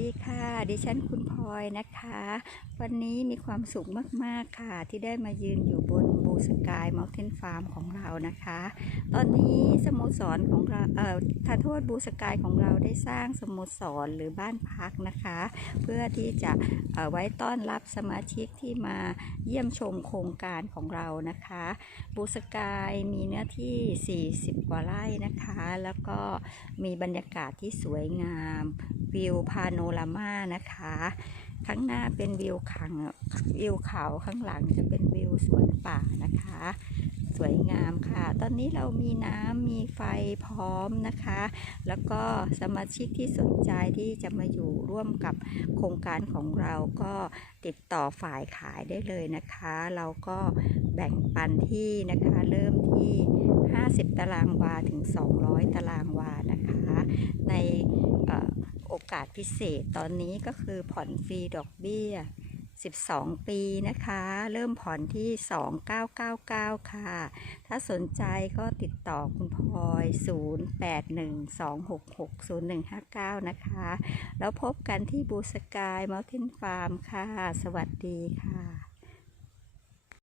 ดีค่ะ ดิฉันคุณพลอยนะคะ วันนี้มีความสุขมาก ๆ ค่ะ ที่ได้มายืนอยู่บนบูสกายม u ลเทนฟาร์มของเรานะคะ ตอนนี้สโมสรของเราเอ่อทาโทษบูสกายของเราได้สร้างสโมสรหรือบ้านพักนะคะ เพื่อที่จะไว้ต้อนรับสมาชิกที่มาเยี่ยมชมโครงการของเรานะคะบูสกายมีเนื้อที่ 40 กว่าไร่นะคะ แล้วก็มีบรรยากาศที่สวยงามวิวพาโนรามานะคะ ข้างหน้าเป็นวิวขังวิวเขาข้างหลังจะเป็นวิวสวนป่านะคะ สวยงามค่ะ ตอนนี้เรามีน้ำมีไฟพร้อมนะคะ แล้วก็สมาชิกที่สนใจที่จะมาอยู่ร่วมกับโครงการของเราก็ติดต่อฝ่ายขายได้เลยนะคะ เราก็แบ่งปันที่นะคะเริ่มที่ 50 ตารางวาถึง 200 ตารางวานะคะ ใน อ่อโอกาสพิเศษตอนนี้ก็คือผ่อนฟรีดอกเบี้ย 12 ปีนะคะ เริ่มผ่อนที่ 2999 ค่ะ ถ้าสนใจก็ติดต่อคุณพลอย 0812660159 นะคะ แล้วพบกันที่บูสกายมัลตินฟาร์มค่ะ สวัสดีค่ะ